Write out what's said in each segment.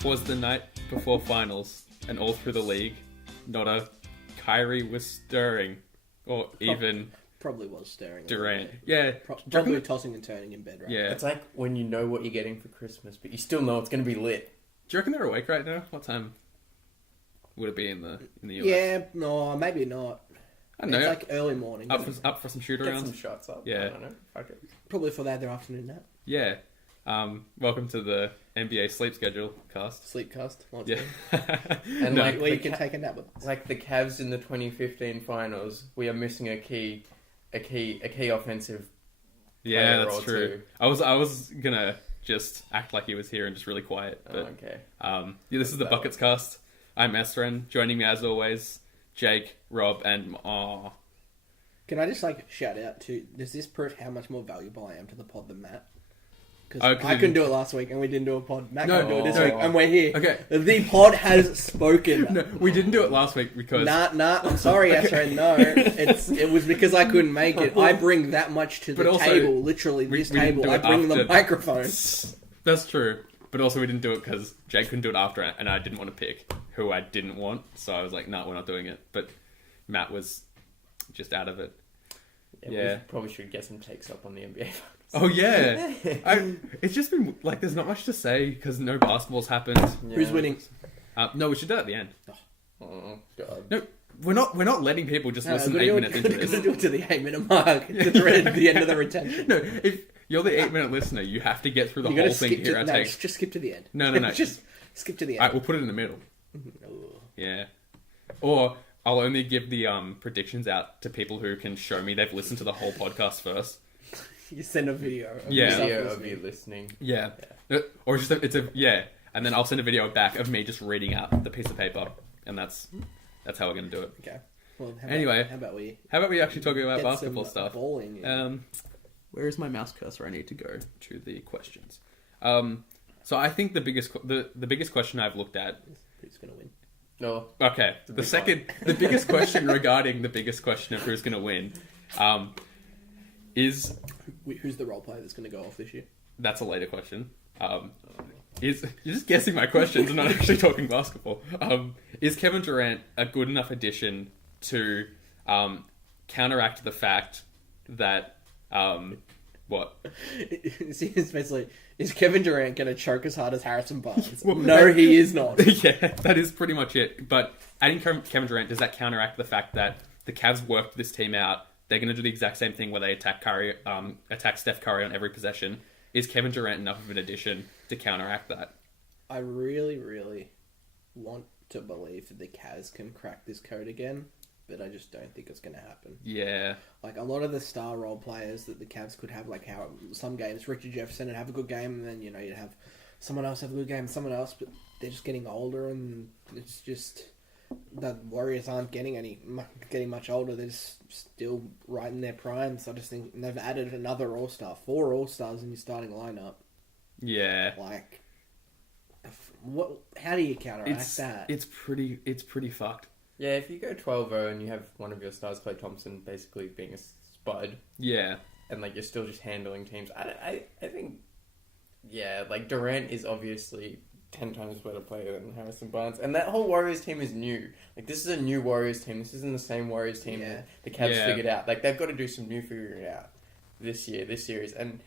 'Twas the night before finals, and all through the league, not a Kyrie was stirring, or even Probably was staring. Durant. Yeah. Probably tossing and turning in bed, right? Yeah. It's like when you know what you're getting for Christmas, but you still know it's going to be lit. Do you reckon they're awake right now? What time would it be in the US? Yeah, no, maybe not. I don't know. It's like early morning. Up for some shoot Get arounds. some shots up. Yeah. I don't know. Fuck it. Probably for their afternoon nap. Yeah. Welcome to the NBA sleep schedule cast. Sleepcast. Yeah. And No. like Where you the can take a nap with us. like the Cavs in the 2015 finals, we are missing a key offensive. Yeah, player that's or true. two. I was gonna just act like he was here and just really quiet, but Okay. yeah, this is the Bucketscast. I'm Esren. Joining me as always, Jake, Rob, and Can I just shout out to? Does this prove how much more valuable I am to the pod than Matt? Because Oh, 'cause I you couldn't didn't- do it last week, and we didn't do a pod. Matt No, couldn't do it this no. week, and we're here. Okay. The pod has spoken. No, we didn't do it last week because Nah. I'm sorry, Esren. No, it was because I couldn't make it. I bring that much to But the also, table. Literally, we this didn't table. do I it bring the after- microphone. That's true. But also we didn't do it because Jake couldn't do it after, and I didn't want to pick who I didn't want, so I was like, no, we're not doing it. But Matt was just out of it. Yeah. We probably should get some takes up on the NBA finals. Oh yeah, it's just been like there's not much to say because no basketball's happened. Yeah. Who's winning? No, we should do it at the end. Oh god. No, we're not letting people just listen gotta 8 do it- minutes into gotta this. do it to the 8-minute mark. The end of the retention. No, if you're the 8-minute listener, you have to get through the You whole gotta thing skip here. to, I no, take. just skip to the end. No. Just skip to the Alright, end. we'll put it in the middle. Oh. Yeah, or I'll only give the predictions out to people who can show me they've listened to the whole podcast first. You send a video. Of Yeah. yourself Video of listening. you listening. Yeah, or just and then I'll send a video back of me just reading out the piece of paper, and that's how we're gonna do it. Okay. Well, Anyway. how about we How about we actually talk about get basketball some stuff? bowling in? Where is my mouse cursor? I need to go to the questions. So I think the biggest question I've looked at. Who's gonna win? No. Okay, the biggest question regarding the biggest question of who's going to win, is Who's the role player that's gonna go off this year? that's a later question. Is you're just guessing my questions and not actually talking basketball. Is Kevin Durant a good enough addition to counteract the fact that what? See, it's basically, is Kevin Durant going to choke as hard as Harrison Barnes? Well, no, he is not. Yeah, that is pretty much it. But adding Kevin Durant, does that counteract the fact that the Cavs worked this team out? They're going to do the exact same thing where they attack Steph Curry on every possession. Is Kevin Durant enough of an addition to counteract that? I really, really want to believe that the Cavs can crack this code again, but I just don't think it's going to happen. Yeah. Like, a lot of the star role players that the Cavs could have, like how some games Richard Jefferson would have a good game, and then, you'd have someone else have a good game, someone else, but they're just getting older, and it's just... The Warriors aren't getting much older. They're just still right in their prime. So I just think they've added another All-Star, 4 All-Stars in your starting lineup. Yeah. Like, what? How do you counteract that? It's pretty fucked. Yeah, if you go 12-0 and you have one of your stars, Klay Thompson, basically being a spud, Yeah. and you're still just handling teams, I think, yeah, Durant is obviously 10 times better player than Harrison Barnes, and that whole Warriors team is new. This is a new Warriors team. This isn't the same Warriors team that the Cavs figured out. They've got to do some new figuring out this series. And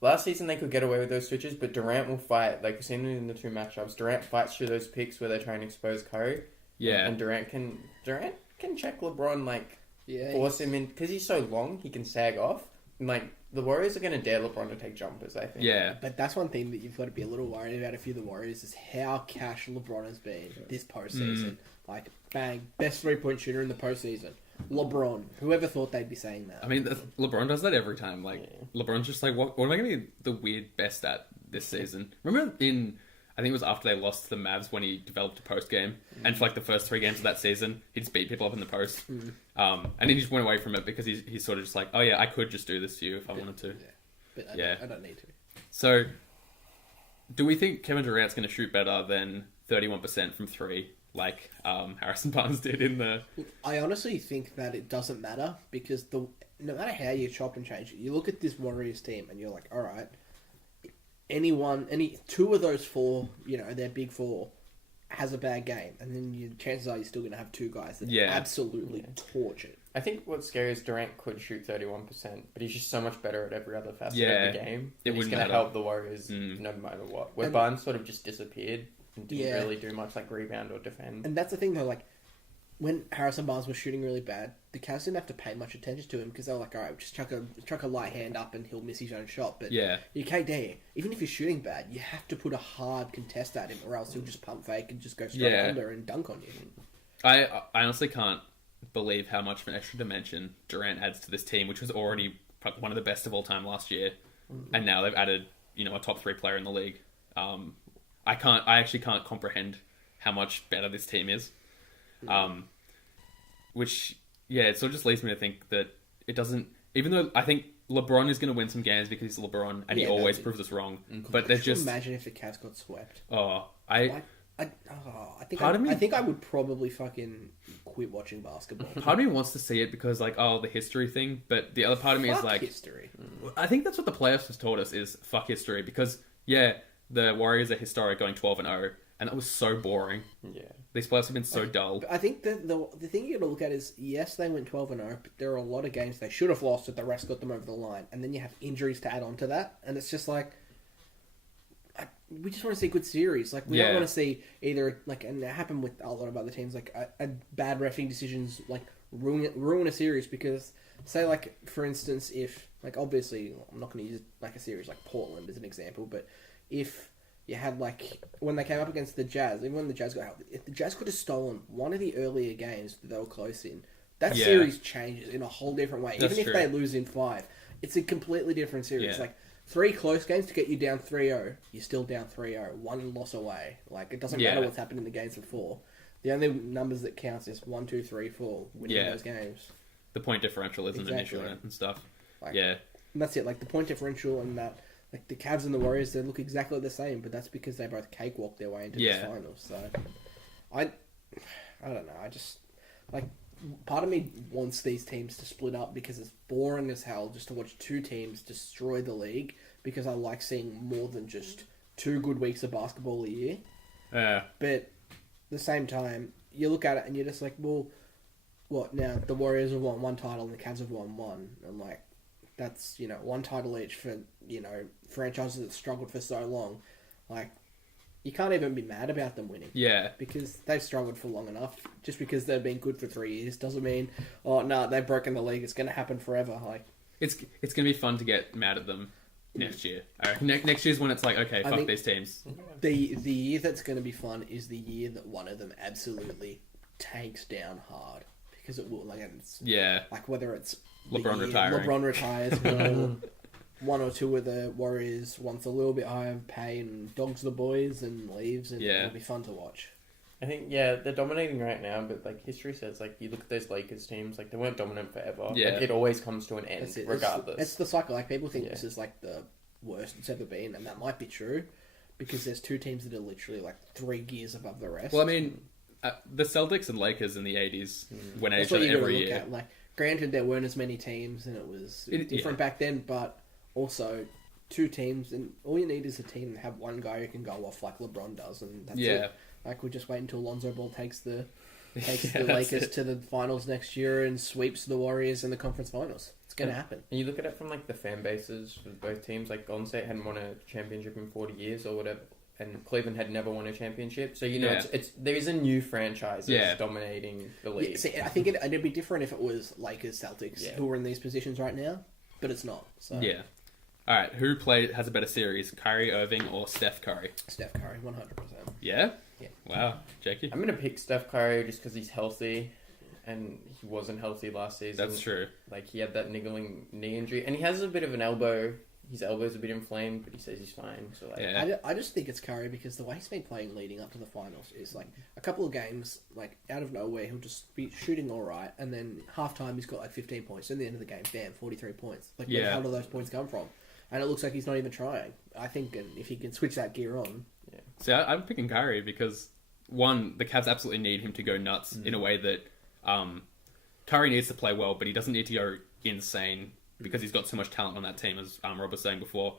last season they could get away with those switches, but Durant will fight. We've seen it in the two matchups. Durant fights through those picks where they try and expose Curry. Yeah. And Durant can check LeBron, Yeah, force him in, because he's so long, he can sag off. And, the Warriors are going to dare LeBron to take jumpers, I think. Yeah. But that's one thing that you've got to be a little worried about if you're the Warriors is how cash LeBron has been this postseason. Bang, best 3-point shooter in the postseason. LeBron. Whoever thought they'd be saying that? I mean, LeBron does that every time. LeBron's just what am I going to be the weird best at this season? Remember I think it was after they lost to the Mavs when he developed a post game, and for the first 3 games of that season, he'd just beat people up in the post, and then he just went away from it because he's sort of just oh yeah, I could just do this to you if I wanted to. Yeah. But I don't need to. So, do we think Kevin Durant's going to shoot better than 31% from 3, like Harrison Barnes did in the? I honestly think that it doesn't matter because no matter how you chop and change it, you look at this Warriors team and you're like, all right, any two of those four, their big four, has a bad game, and then chances are you're still going to have two guys that absolutely torch it. I think what's scary is Durant could shoot 31%, but he's just so much better at every other facet of the game. He's going to help the Warriors no matter what. Where Barnes sort of just disappeared and didn't really do much like rebound or defend. And that's the thing though, like, when Harrison Barnes was shooting really bad, the Cavs didn't have to pay much attention to him because they were like, all right, just chuck a light hand up and he'll miss his own shot. But you can't dare. Even if you're shooting bad, you have to put a hard contest at him or else he'll just pump fake and just go straight under and dunk on you. I honestly can't believe how much of an extra dimension Durant adds to this team, which was already one of the best of all time last year. And now they've added, a top 3 player in the league. I actually can't comprehend how much better this team is. Which, it sort of just leads me to think that it doesn't... Even though I think LeBron is going to win some games because he's LeBron, and he always proves us wrong. But there's just... Imagine if the Cavs got swept. I think I would probably fucking quit watching basketball. Part of me wants to see it because, the history thing, but the other part of me is like... history. I think that's what the playoffs has taught us is fuck history because, the Warriors are historic going 12-0, and that was so boring. Yeah. These playoffs have been so dull. But I think the thing you got to look at is, yes, they went 12-0, but there are a lot of games they should have lost that the rest got them over the line. And then you have injuries to add on to that. And it's just like, we just want to see good series. Like, we don't want to see either, and it happened with a lot of other teams, a bad reffing decisions, ruin a series. Because, say, for instance, if, obviously, I'm not going to use, a series like Portland as an example, but if... You had, when they came up against the Jazz, even when the Jazz got help, if the Jazz could have stolen one of the earlier games that they were close in, that series changes in a whole different way. That's even true. if they lose in 5, it's a completely different series. 3 close games to get you down 3-0, you're still down 3-0, one loss away. It doesn't matter what's happened in the games before. The only numbers that counts is 1, 2, 3, 4, winning those games. The point differential isn't an issue and stuff. And that's it. The point differential and that... the Cavs and the Warriors, they look exactly the same, but that's because they both cakewalked their way into the finals. So, I don't know. I just, part of me wants these teams to split up because it's boring as hell just to watch two teams destroy the league because I like seeing more than just 2 good weeks of basketball a year. Yeah. But at the same time, you look at it and you're just like, well, what, now the Warriors have won 1 title and the Cavs have won 1. And that's, 1 title each for, franchises that struggled for so long. You can't even be mad about them winning. Yeah. Because they've struggled for long enough. Just because they've been good for 3 years doesn't mean, they've broken the league. It's going to happen forever. It's going to be fun to get mad at them next year. Next year's when it's okay, fuck these teams. The year that's going to be fun is the year that one of them absolutely tanks down hard. Because it will, whether it's LeBron retiring. LeBron retires, one or two of the Warriors wants a little bit higher pay and dogs the boys and leaves, and it'll be fun to watch. I think, they're dominating right now, but history says, you look at those Lakers teams, they weren't dominant forever. Yeah. It always comes to an end, regardless. It's the cycle. People think this is the worst it's ever been, and that might be true because there's 2 teams that are literally 3 gears above the rest. Well, I mean, the Celtics and Lakers in the 80s went at each other every year. Granted, there weren't as many teams, and it was different back then, but also 2 teams, and all you need is a team to have one guy who can go off like LeBron does, and that's it. We just wait until Lonzo Ball takes the Lakers to the finals next year and sweeps the Warriors in the conference finals. It's going to happen. And you look at it from the fan bases of both teams. Golden State hadn't won a championship in 40 years or whatever, and Cleveland had never won a championship. So it's there is a new franchise that's dominating the league. Yeah, see, I think it'd be different if it was Lakers, Celtics who are in these positions right now, but it's not. So. Yeah. All right, who has a better series, Kyrie Irving or Steph Curry? Steph Curry, 100%. Yeah? Yeah. Wow, Jakey? I'm going to pick Steph Curry just because he's healthy, and he wasn't healthy last season. That's true. He had that niggling knee injury, and he has a bit of an elbow. His elbow's a bit inflamed, but he says he's fine. So I just think it's Curry because the way he's been playing leading up to the finals is a couple of games, out of nowhere, he'll just be shooting all right, and then halftime he's got 15 points. And at the end of the game, bam, 43 points. Where the hell do those points come from? And it looks like he's not even trying. I think if he can switch that gear on. Yeah. See, I'm picking Kyrie because, one, the Cavs absolutely need him to go nuts in a way that Curry needs to play well, but he doesn't need to go insane because he's got so much talent on that team, as Rob was saying before.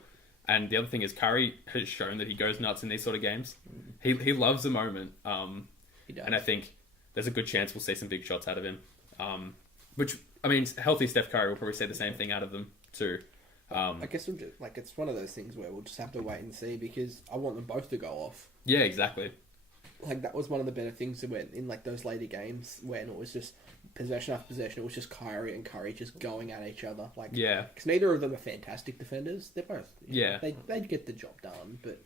And the other thing is Curry has shown that he goes nuts in these sort of games. He loves the moment. He does. And I think there's a good chance we'll see some big shots out of him. Which, I mean, healthy Steph Curry will probably see the same thing out of them too. I guess we'll just, like, it's one of those things where we'll just have to wait and see because I want them both to go off. Yeah, exactly. Like, that was one of the better things that went in, like, those later games when it was just possession after possession. It was just Kyrie and Curry just going at each other. Like, Yeah. because neither of them are fantastic defenders. They're both, Yeah. they'd get the job done, but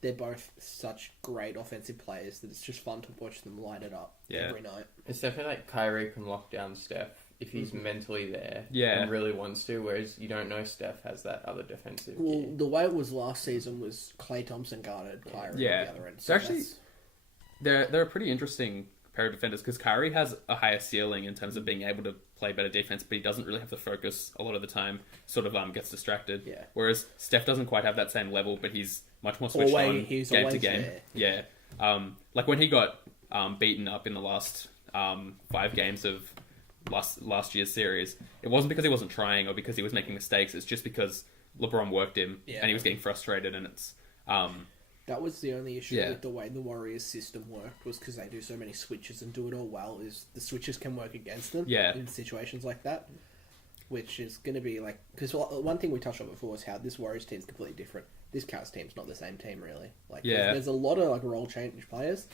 they're both such great offensive players that it's just fun to watch them light it up every night. It's definitely like Kyrie can lock down Steph if he's mentally there and really wants to, whereas you don't know Steph has that other defensive gear. The way it was last season was Klay Thompson guarded Kyrie on the other end. So actually, they're a pretty interesting pair of defenders because Kyrie has a higher ceiling in terms of being able to play better defense, but he doesn't really have the focus a lot of the time, sort of gets distracted. Yeah. Whereas Steph doesn't quite have that same level, but he's much more switched on game to game. There. Yeah. Like when he got beaten up in the last 5 games of last year's series, it wasn't because he wasn't trying or because he was making mistakes. It's just because LeBron worked him and he was getting frustrated, and it's that was the only issue with the way the Warriors system worked was because they do so many switches and do it all well. Is the switches can work against them in situations like that, which is going to be like because one thing we touched on before is how this Warriors team's completely different. This Cavs team's not the same team really. Like there's a lot of like role change players.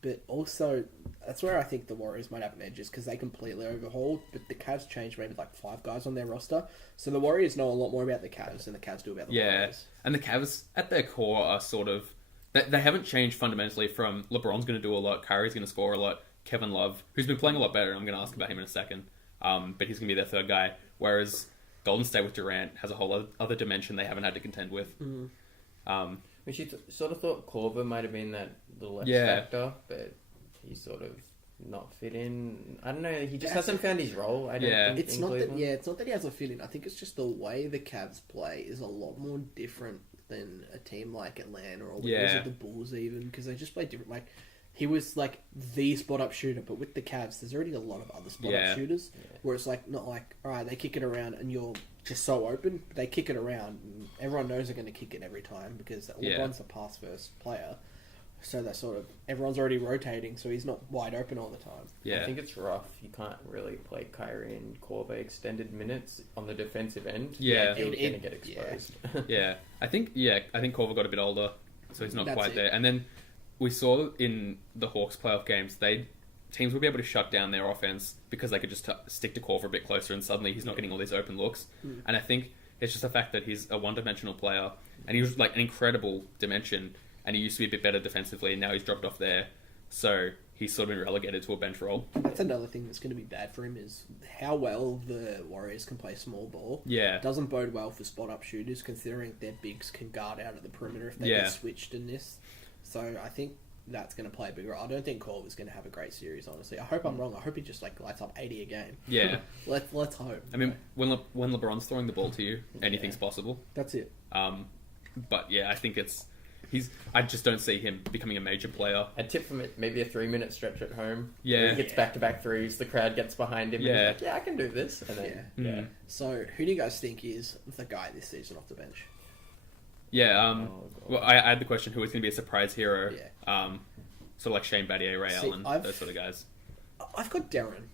But also, that's where I think the Warriors might have an edge is because they completely overhauled, but the Cavs changed maybe like 5 guys on their roster. So the Warriors know a lot more about the Cavs than the Cavs do about the Warriors. And the Cavs, at their core, are sort of... They haven't changed fundamentally from LeBron's going to do a lot, Kyrie's going to score a lot, Kevin Love, who's been playing a lot better, I'm going to ask about him in a second, but he's going to be their third guy. Whereas Golden State with Durant has a whole other dimension they haven't had to contend with. Which you sort of thought Korver might have been that little X factor, but he's sort of not fit in. I don't know. He just hasn't found his role. I don't think it's not that. Yeah, it's not that he hasn't fit in. I think it's just the way the Cavs play is a lot more different than a team like Atlanta or the Bulls even because they just play different. Like he was like the spot up shooter, but with the Cavs, there's already a lot of other spot up shooters where it's like not like all right, they kick it around and you're just so open. They kick it around. And everyone knows they're going to kick it every time because LeBron's a pass first player. So that sort of everyone's already rotating, so he's not wide open all the time. I think it's rough. You can't really play Kyrie and Korver extended minutes on the defensive end. You're going to get exposed. I think Korver got a bit older, so he's not quite there. And then we saw in the Hawks playoff games, teams will be able to shut down their offense because they could just stick to Korver a bit closer, and suddenly he's not getting all these open looks. And I think it's just the fact that he's a one-dimensional player, and he was like an incredible dimension. And he used to be a bit better defensively, and now he's dropped off there. So he's sort of been relegated to a bench role. That's another thing that's going to be bad for him is how well the Warriors can play small ball. Yeah. It doesn't bode well for spot-up shooters, considering their bigs can guard out of the perimeter if they get switched in this. So I think that's going to play a big role. I don't think Korver's going to have a great series, honestly. I hope I'm wrong. I hope he just like lights up 80 a game. Yeah. Let's hope. I mean, when LeBron's throwing the ball to you, anything's possible. That's it. But yeah, I think I just don't see him becoming a major player. A tip from it, maybe a 3-minute stretch at home. Yeah. Where he gets back-to-back threes, the crowd gets behind him, and he's like, I can do this. And then, So, who do you guys think is the guy this season off the bench? Yeah, well, I had the question, who is going to be a surprise hero? Sort of like Shane Battier, Ray Allen, those sort of guys. I've got Darren.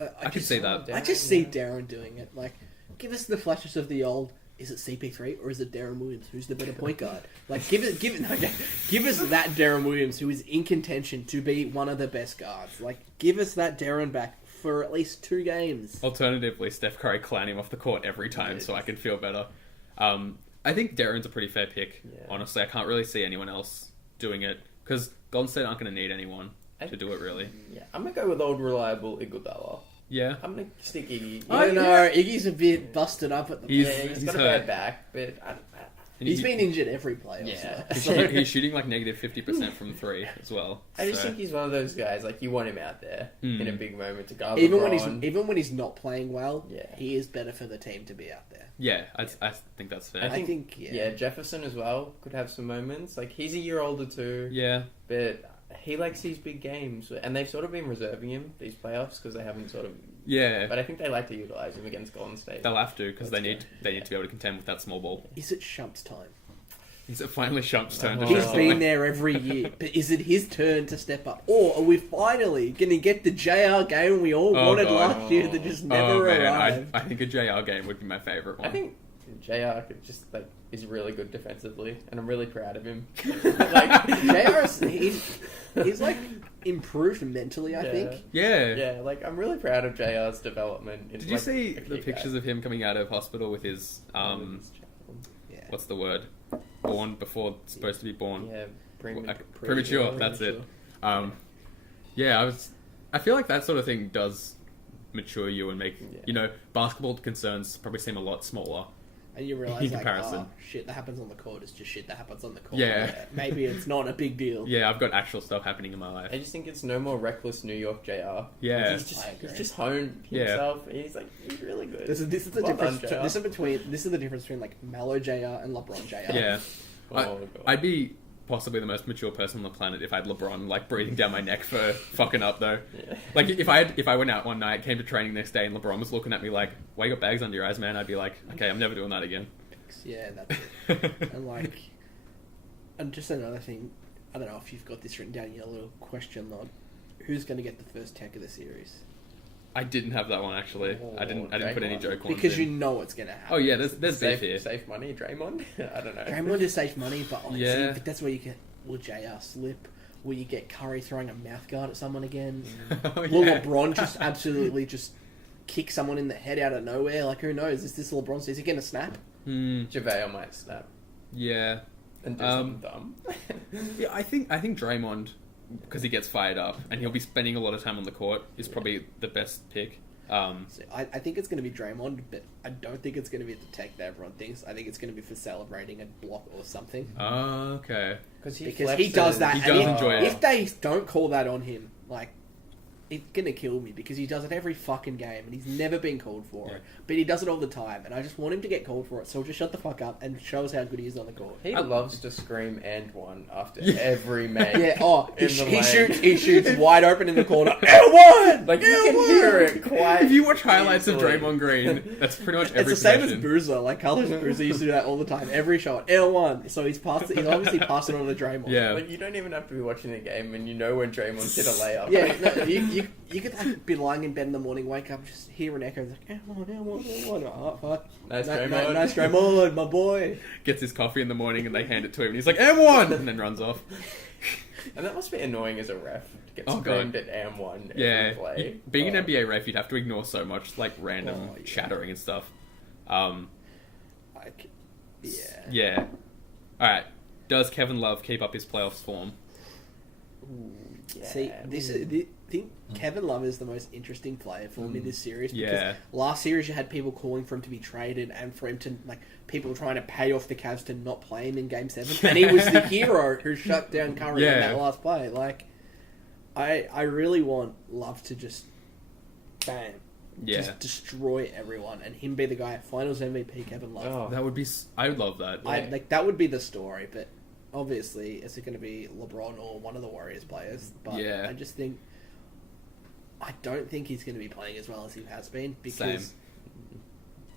I can see that. I just see Darren doing it. Like, give us the flashes of the old... Is it CP3 or is it Darren Williams? Who's the better point guard? Like, give us that Darren Williams who is in contention to be one of the best guards. Like, give us that Darren back for at least 2 games. Alternatively, Steph Curry clown him off the court every time so I can feel better. I think Darren's a pretty fair pick. Honestly, I can't really see anyone else doing it because Golden State aren't going to need anyone to do it, really. Yeah, I'm going to go with old reliable Iguodala. Yeah. I'm going to stick Iggy. I don't know. Iggy's a bit busted up at the He's got a bad back, but... He's been injured every playoff. Yeah. He's shooting like negative 50% from 3 as well. I just think he's one of those guys, like, you want him out there in a big moment to guard even LeBron. when he's not playing well, he is better for the team to be out there. Yeah, I think that's fair. I think Jefferson as well could have some moments. Like, he's a year older too. Yeah. But he likes these big games, and they've sort of been reserving him these playoffs because they haven't sort of Yeah, But I think they like to utilize him against Golden State. they'll have to because they That's need to be able to contend with that small ball. Is it Shump's time? Is it finally Shump's turn to Oh. show He's something? been there every year, but is it his turn to step up? Or are we finally going to get the JR game we all Oh, wanted God. last year that just Oh never man, arrived? I think a JR game would be my favourite one. I think JR could just like is really good defensively, and I'm really proud of him. Like JR's, he's like improved mentally, I think. yeah. Yeah, like I'm really proud of JR's development. Did you see the pictures of him coming out of hospital with his Yeah. what's the word? Born before supposed to be born. Yeah, Premature. That's it. Yeah, I feel like that sort of thing does mature you and make basketball concerns probably seem a lot smaller. And you realise, In like, comparison. shit that happens on the court is just shit that happens on the court. Yeah. Maybe it's not a big deal. Yeah, I've got actual stuff happening in my life. I just think it's no more reckless New York JR. Yeah. He's I agree. just honed Yeah. himself. He's really good. This is the Well difference. done, JR. This is the difference between like Melo JR and LeBron JR. Yeah. Oh, God. I'd be possibly the most mature person on the planet if I had LeBron like breathing down my neck for fucking up though. Yeah. Like if I went out one night, came to training next day, and LeBron was looking at me like, "Why you got bags under your eyes, man?" I'd be like, "Okay, I'm never doing that again." Yeah, that's it. And like, and just another thing, I don't know if you've got this written down in your little question log. Who's going to get the first tech of the series? I didn't have that one actually. I didn't put any Draymond. joke ones Because in. you know it's going to happen. Oh yeah, there's beef here. Safe money, Draymond. I don't know. Draymond is safe money, but Yeah. but that's where you get. Will JR slip? Will you get Curry throwing a mouth guard at someone again? Oh, Will yeah. LeBron just absolutely just kick someone in the head out of nowhere? Like, who knows? Is this LeBron? Is he going to snap? JaVale might snap Yeah. and do something dumb. Yeah, I think Draymond, because he gets fired up and he'll be spending a lot of time on the court, is probably the best pick. So I think it's going to be Draymond, but I don't think it's going to be the tech that everyone thinks. I think it's going to be for celebrating a block or something. Oh, okay. Because he does that. He and does if, enjoy it. If they don't call that on him, like, it's going to kill me because he does it every fucking game and he's never been called for it. But he does it all the time and I just want him to get called for it, so he'll just shut the fuck up and show us how good he is on the court. He loves to scream "and one" after every match. Yeah, oh, in the he lane. shoots wide open in the corner. And one! Like you can hear it quite. If you watch highlights of easily. Draymond Green, that's pretty much every It's the same as possession. Boozer. Like Carlos Boozer used to do that all the time. Every shot, L1. So he's obviously passing on to Draymond. Yeah. Like you don't even have to be watching the game, and you know when Draymond's hit a layup. Yeah, no, you could like be lying in bed in the morning, wake up, just hear an echo, like, L1. Oh, fuck. Nice Draymond. Nice Draymond, my boy. Gets his coffee in the morning and they hand it to him and he's like, M1! And then runs off. And that must be annoying as a ref to get Oh, screamed God. at AM1 Yeah. every play. Being an NBA ref, you'd have to ignore so much like random Oh, yeah. chattering and stuff. Like, yeah. Yeah. Alright. Does Kevin Love keep up his playoffs form? Ooh, yeah. See, I think Kevin Love is the most interesting player for me this series because Yeah. last series you had people calling for him to be traded and for him to, like, people trying to pay off the Cavs to not play him in Game 7. And he was the hero who shut down Curry in Yeah. that last play. Like, I really want Love to just, bam, Yeah. just destroy everyone and him be the guy, Finals MVP Kevin Love. Oh. That would be... I would love that. Like, that would be the story, but obviously, is it going to be LeBron or one of the Warriors players? But Yeah. I don't think he's going to be playing as well as he has been because Same.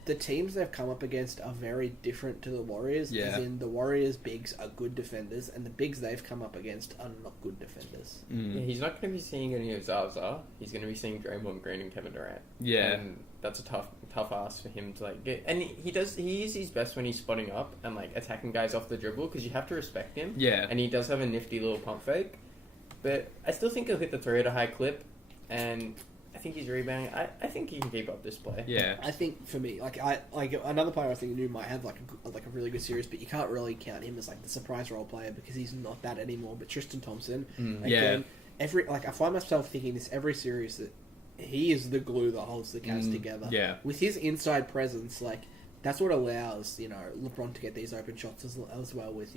the teams they've come up against are very different to the Warriors. Yeah. As in, the Warriors' bigs are good defenders, and the bigs they've come up against are not good defenders. Yeah, he's not going to be seeing any of Zaza. He's going to be seeing Draymond Green and Kevin Durant. Yeah. And that's a tough ask for him to like get. And he is his best when he's spotting up and like attacking guys off the dribble because you have to respect him. Yeah. And he does have a nifty little pump fake, but I still think he'll hit the three at a high clip, and I think he's rebounding. I think he can keep up this play. Yeah. I think for me, like another player I was thinking who might have like a really good series, but you can't really count him as like the surprise role player because he's not that anymore. But Tristan Thompson, again, I find myself thinking this every series that he is the glue that holds the Cavs together. Yeah. With his inside presence, like that's what allows LeBron to get these open shots as well. With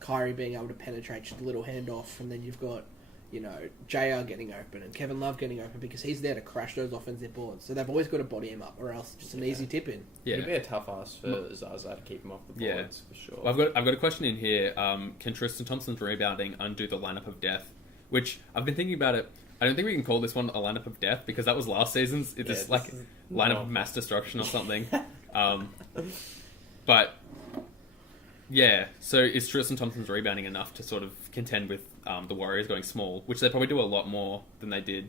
Kyrie being able to penetrate just a little handoff, and then you've got JR getting open and Kevin Love getting open because he's there to crash those offensive boards. So they've always got to body him up, or else just an easy tip in. Yeah. It'd be a tough ask for Zaza to keep him off the boards for sure. Well, I've got a question in here. Can Tristan Thompson's rebounding undo the lineup of death? Which I've been thinking about it. I don't think we can call this one a lineup of death because that was last season's. It's just like lineup of mass destruction or something. But yeah, so is Tristan Thompson's rebounding enough to sort of contend with the Warriors going small, which they probably do a lot more than they did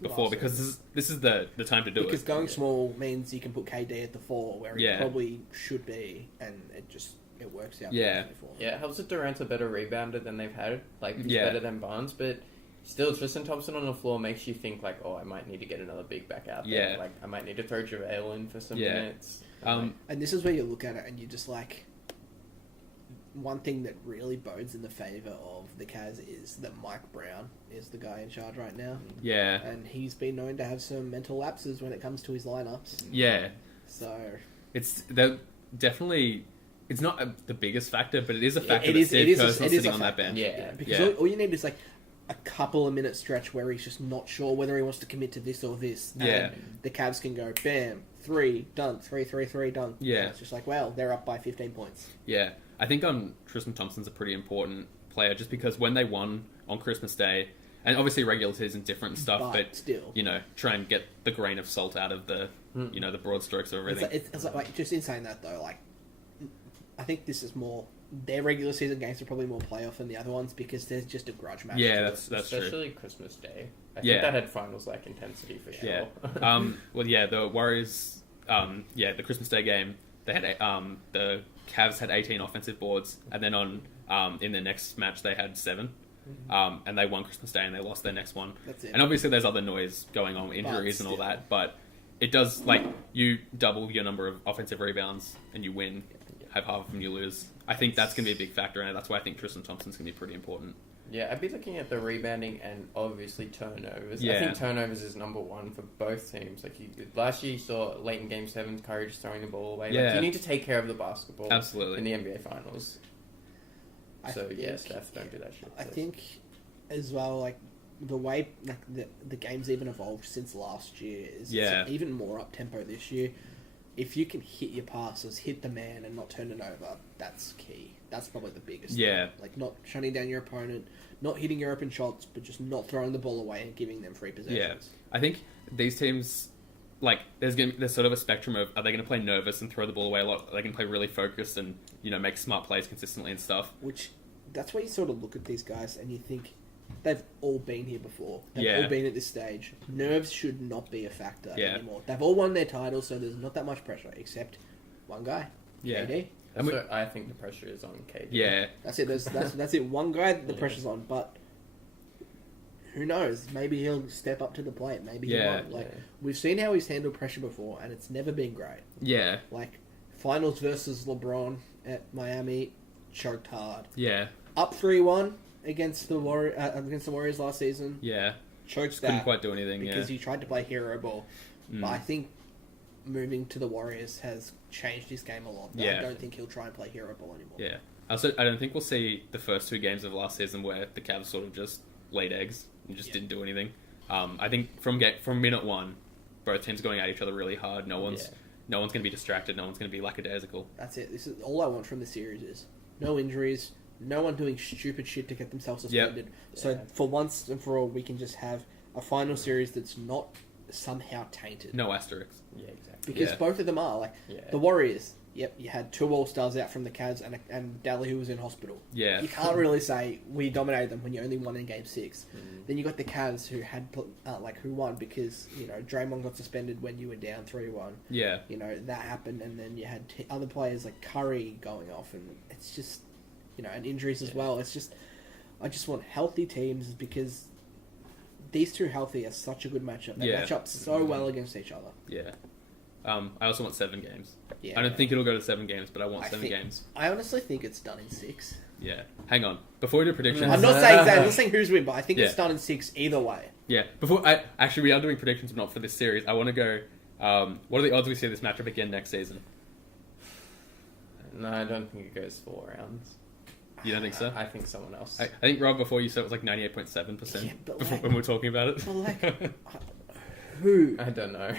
before, because this is the time to do it. Because going small means you can put KD at the 4 where he probably should be, and it works out. Yeah, it helps if Durant's a better rebounder than they've had. Like, he's better than Barnes, but still, Tristan Thompson on the floor makes you think, like, oh, I might need to get another big back out there. Like, I might need to throw JaVale in for some minutes. And this is where you look at it and you're just like, one thing that really bodes in the favour of the Cavs is that Mike Brown is the guy in charge right now. Yeah. And he's been known to have some mental lapses when it comes to his lineups. Yeah. So it's definitely... It's not the biggest factor, but it is a factor that Steve Kerr's not sitting on that bench. Yeah, because all you need is like a couple of minute stretch where he's just not sure whether he wants to commit to this or this. And the Cavs can go, bam, 3, done, 3, 3, 3, done. Yeah. And it's just like, well, they're up by 15 points. Yeah. I think Tristan Thompson's a pretty important player just because when they won on Christmas Day, and obviously regular season different and stuff, but still, try and get the grain of salt out of the, the broad strokes of everything. It's like just in saying that though, like, I think this is more their regular season games are probably more playoff than the other ones because there's just a grudge match. Yeah, that's especially true. Christmas Day. I think that had finals like intensity for sure. Yeah. The Warriors. The Christmas Day game. They had the Cavs had 18 offensive boards, and then in the next match they had 7. And they won Christmas Day and they lost their next one. That's it. And obviously there's other noise going on, injuries and all that, but it does, like, you double your number of offensive rebounds and you win. Have half of them you lose. I think that's going to be a big factor in it. That's why I think Tristan Thompson's going to be pretty important. Yeah, I'd be looking at the rebounding and obviously turnovers. Yeah. I think turnovers is number 1 for both teams. Like last year, you saw late in Game 7, Curry just throwing the ball away. Yeah. Like, you need to take care of the basketball. Absolutely. In the NBA Finals. Steph, don't do that shit. I think as well, like the way the game's even evolved since last year is even more up tempo this year. If you can hit your passes, hit the man, and not turn it over, that's key. That's probably the biggest thing. Like, not shutting down your opponent, not hitting your open shots, but just not throwing the ball away and giving them free possessions. Yeah. I think these teams, like, there's sort of a spectrum of, are they going to play nervous and throw the ball away a lot? Are they going to play really focused and, make smart plays consistently and stuff? That's where you sort of look at these guys and you think, they've all been here before. They've all been at this stage. Nerves should not be a factor anymore. They've all won their titles, so there's not that much pressure, except one guy, KD. I think the pressure is on KD. Yeah. That's it. That's it. One guy the pressure's on, but who knows? Maybe he'll step up to the plate. Maybe he won't. We've seen how he's handled pressure before, and it's never been great. Yeah. Like, finals versus LeBron at Miami, choked hard. Yeah. Up 3-1. Against the Warriors last season, choked that. Couldn't quite do anything because he tried to play hero ball. But I think moving to the Warriors has changed his game a lot. I don't think he'll try and play hero ball anymore. Yeah, also I don't think we'll see the first 2 games of last season where the Cavs sort of just laid eggs and just didn't do anything. I think from minute 1, both teams are going at each other really hard. No one's going to be distracted. No one's going to be lackadaisical. That's it. This is all I want from the series is no injuries. No one doing stupid shit to get themselves suspended. Yep. So for once and for all, we can just have a final series that's not somehow tainted. No asterisks. Yeah, exactly. Because both of them are. Like, the Warriors, you had 2 All-Stars out from the Cavs and Daly, who was in hospital. Yeah. You can't really say we dominated them when you only won in Game 6. Then you got the Cavs who had who won because, Draymond got suspended when you were down 3-1. Yeah. That happened, and then you had other players like Curry going off, and it's just... and injuries as well. It's just, I just want healthy teams because these two healthy are such a good matchup. They match up so well against each other. Yeah. I also want 7 games. Yeah, I don't think it'll go to 7 games, but I want 7 games. I honestly think it's done in 6. Yeah. Hang on. Before we do predictions... I'm not saying that. I'm not saying who's win, but I think it's done in 6 either way. Yeah. Actually, we are doing predictions, but not for this series. I want to go... what are the odds we see this matchup again next season? No, I don't think it goes 4 rounds. You don't think so? I think someone else. I think, Rob, before you said it was like 98.7% when we were talking about it. But like, who? I don't know.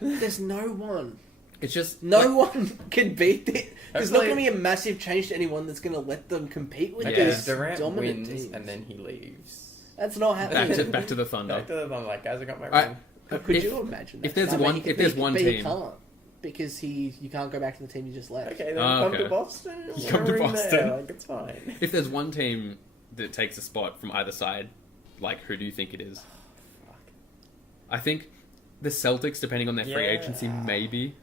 There's no one. It's just... No one can beat it. There's not going to be a massive change to anyone that's going to let them compete with this Durant dominant wins teams. and then he leaves. That's not happening. Back to the Thunder. Back to the Thunder. Like, guys, I got my Alright. ring. Could If- you imagine that? if there's No, one- he could- if there's but one he team- can't, because you can't go back to the team you just left. Okay, then Oh, come okay. to Boston. You wear come a to ring Boston. There. Like, it's fine. If there's one team that takes a spot from either side, like, who do you think it is? Fuck. I think the Celtics, depending on their free Yeah. agency, maybe.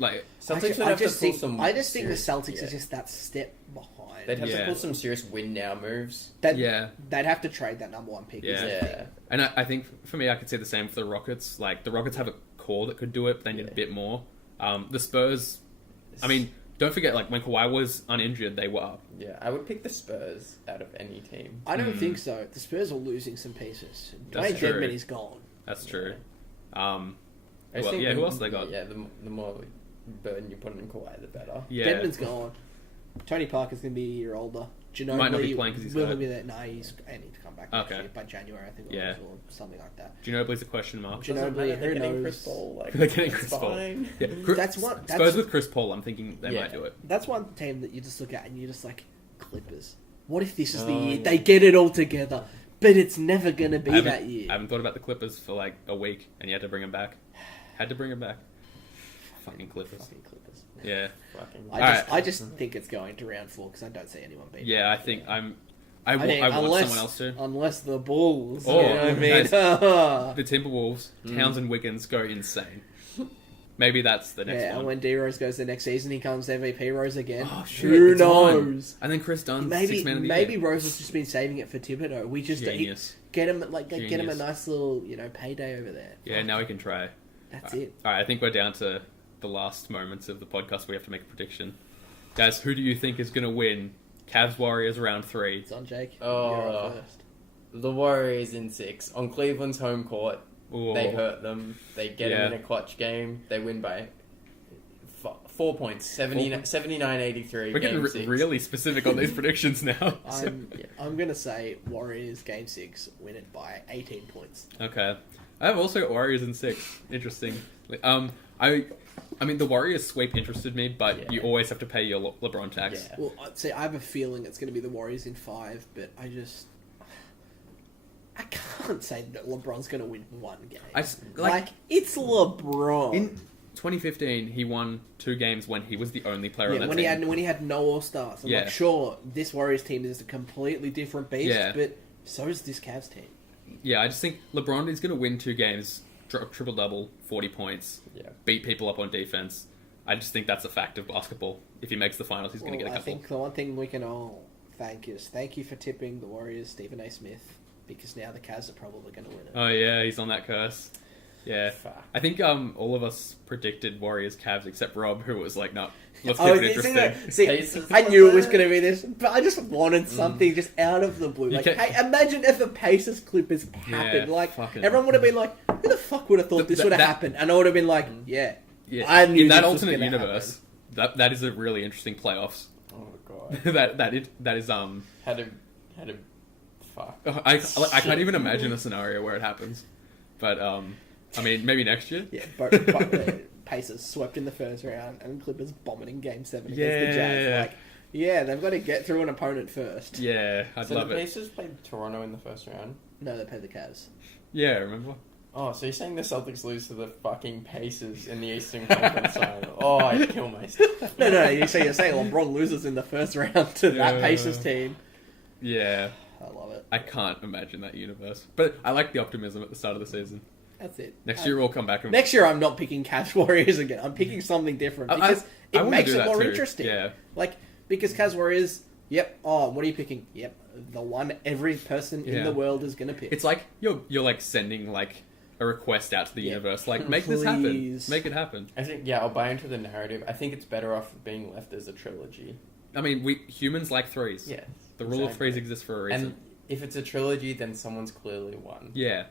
Like, Celtics would have to pull some. I just think the serious- Celtics yeah. are just that step behind. They'd have Yeah. to pull some serious win now moves. yeah. They'd have to trade that number one pick. Yeah. is the Yeah. thing. And I think, for me, I could say the same for the Rockets. Like, the Rockets have a core that could do it, but they need Yeah. a bit more. The Spurs, I mean, don't forget, like, when Kawhi was uninjured, they were up. Yeah, I would pick the Spurs out of any team. I don't Hmm. think so. The Spurs are losing some pieces. That's Dwayne true. Dedman is gone. That's true. I Well, think yeah, who else they got? Yeah, the more burden you put in Kawhi, the better. Yeah. Dedman's gone. Tony Parker's going to be a year older. Ginobili Might not be playing 'cause he's will hurt. be there. No, he's aiming to come back next Okay. year by January, I think, Yeah. or something like that. Ginobili's a question mark. Ginobili, Doesn't matter, who they're getting knows? Chris Paul. Like, They're getting it's Chris Paul. fine. Yeah, That's what- Spurs that's- with Chris Paul, I'm thinking they Yeah. might do it. That's one team that you just look at and you're just like, Clippers. What if this is the Oh, year yeah. they get it all together? But it's never going to be I that year. haven't thought about the Clippers for like a week, and you had to bring them back. Had to bring them back. Fucking Clippers. Fucking Clippers. Yeah, Fucking. I just think it's going to round 4 because I don't see anyone beating. yeah. I think I I mean, want unless, someone else to. Unless the Bulls. Oh, you know what I mean? nice. The Timberwolves, Towns and Wiggins go insane. Maybe that's the next yeah, one. and when D Rose goes the next season, he comes MVP Rose again. Oh, shit, Who it's on. knows? And then Chris Dunn, Maybe six man of the maybe year. Rose has just been saving it for Thibodeau. We just Genius. get him get him a Genius. nice little payday over there. Yeah, now we can try. That's it. All right, I think we're down to the last moments of the podcast. We have to make a prediction. Guys, who do you think is going to win Cavs Warriors round 3? It's on Jake. Oh. You're up first. The Warriors in 6 on Cleveland's home court. Ooh. They hurt them. They get Yeah. them in a clutch game. They win by 4 points, 79-83. We're getting game 6. really specific on these predictions now. I'm gonna say Warriors game 6 win it by 18 points. Okay. I have also got Warriors in 6. Interesting. I mean, the Warriors sweep interested me, but Yeah. you always have to pay your LeBron tax. Yeah. Well, I'd say I have a feeling it's gonna be the Warriors in 5, but I can't say that LeBron's gonna win one game. Like, it's LeBron. in 2015, he won 2 games when he was the only player on Yeah, that when team. he had no All Stars. I'm Yeah. like, sure, this Warriors team is a completely different beast, Yeah. but so is this Cavs team. Yeah, I just think LeBron is going to win 2 games, drop triple-double, 40 points, Yeah. beat people up on defense. I just think that's a fact of basketball. If he makes the finals, he's going to get a I couple. think the one thing we can all thank you for tipping the Warriors, Stephen A. Smith, because now the Cavs are probably going to win it. Oh yeah, he's on that curse. Yeah, Fuck. I think all of us predicted Warriors Cavs except Rob, who was like, "No, let's Oh, keep it interesting." see, Pacers I like knew it was that. going to be this, but I just wanted something just out of the blue. You Like, can- hey, imagine if the Pacers Clippers happened. Yeah, Like, fucking- everyone would have been like, "Who the fuck would have thought this would have that- happened?" And I would have been like, "Yeah, Yeah, I knew in that this was alternate gonna universe, that is a really interesting playoffs. Oh god. that is Had a fuck. I can't even imagine a scenario where it happens, but I mean maybe next year. yeah." But Pacers swept in the first round, and Clippers bombing in Game 7 against the Jazz. Yeah. Like, yeah, they've got to get through an opponent first. Yeah, I'd So love the it. Pacers played Toronto in the first round. No, they play the Cavs. Yeah, remember? Oh, so you're saying the Celtics lose to the fucking Pacers in the Eastern Conference Final? Oh, I'd kill myself. No, you're saying LeBron loses in the first round to that Yeah. Pacers team. Yeah, I love it. I can't imagine that universe, but I like the optimism at the start of the season. That's it. Next year we'll come back and Next year, I'm not picking Cavs Warriors again. I'm picking something different because I it wanna makes do it that more too. interesting. Yeah. Like, because Cavs Warriors, yep. Oh, what are you picking? Yep, the one every person in Yeah. the world is gonna pick. It's like you're like sending like a request out to the Yeah. universe, like make this happen, Please. make it happen. I think, yeah, I'll buy into the narrative. I think it's better off being left as a trilogy. I mean, we humans like threes. Yeah. The rule of exactly. threes exists for a reason. And if it's a trilogy, then someone's clearly won. Yeah.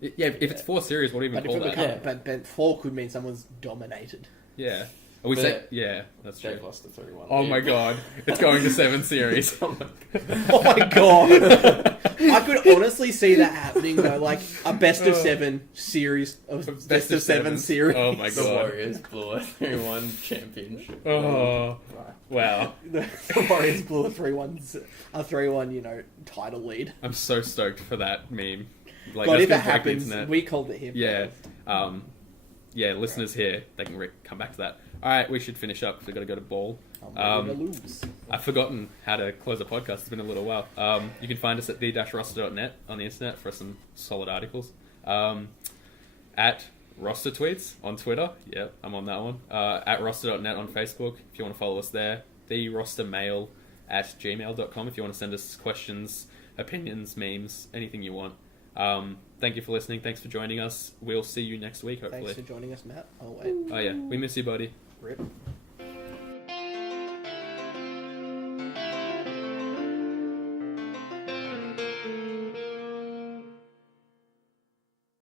If it's 4 series, what do you even but if call it that? becomes, but 4 could mean someone's dominated. Yeah. Are we But say? Yeah, that's true. They've lost the 3-1. Oh my god, it's going to 7 series. Oh my god. Oh my god! I could honestly see that happening though, like a best of 7 series of best of 7 series. Oh my The god. Warriors blew a 3-1 championship. Oh, wow. The Warriors blew a 3-1, you know, title lead. I'm so stoked for that meme. Like, God, that's if it gonna drag the happens, internet. we called it here. Yeah. Yeah, listeners here, they can come back to that. Alright, we should finish up because we've got to go to ball. I'm ready to lose. I've forgotten how to close a podcast. It's been a little while. You can find us at the-roster.net on the internet for some solid articles. At Roster Tweets on Twitter. Yeah, I'm on that one. At roster.net on Facebook if you want to follow us there. therostermail@gmail.com if you want to send us questions, opinions, memes, anything you want. Thank you for listening. Thanks for joining us. We'll see you next week, hopefully. Thanks for joining us, Matt. Oh, wait. Oh, yeah. We miss you, buddy. Rip.